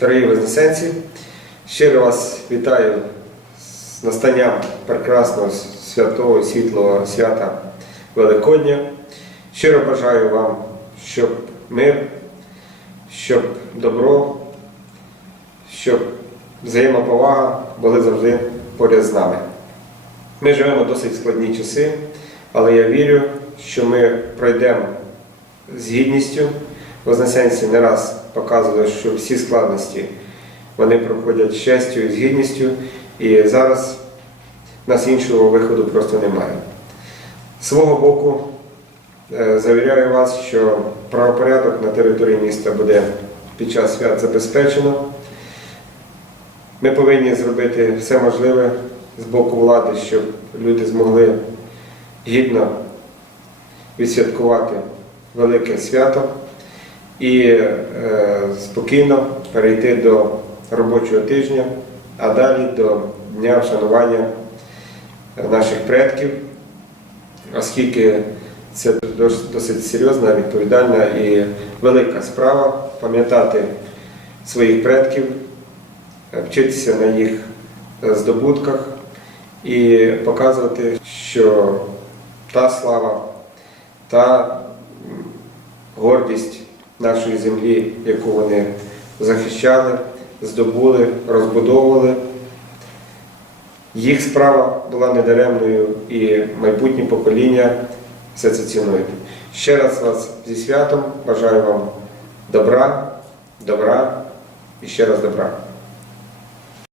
Дорогі вознесенці, щиро вас вітаю з настанням прекрасного святого світлого свята Великодня. Щиро бажаю вам, щоб мир, щоб добро, щоб взаємоповага були завжди поряд з нами. Ми живемо досить складні часи, але я вірю, що ми пройдемо з гідністю. Вознесенці не раз показували, що всі складності вони проходять з честю і з гідністю, і зараз нас іншого виходу просто немає. З свого боку, е, завіряю вас, що правопорядок на території міста буде під час свят забезпечено. Ми повинні зробити все можливе з боку влади, щоб люди змогли гідно відсвяткувати велике свято і е, спокійно перейти до робочого тижня, а далі до Дня вшанування наших предків, оскільки це досить серйозна, відповідальна і велика справа пам'ятати своїх предків, вчитися на їх здобутках і показувати, що та слава, та гордість нашої землі, яку вони захищали, здобули, розбудовували. Їх справа була недаремною і майбутні покоління все це цінують. Ще раз вас зі святом бажаю вам добра, добра і ще раз добра.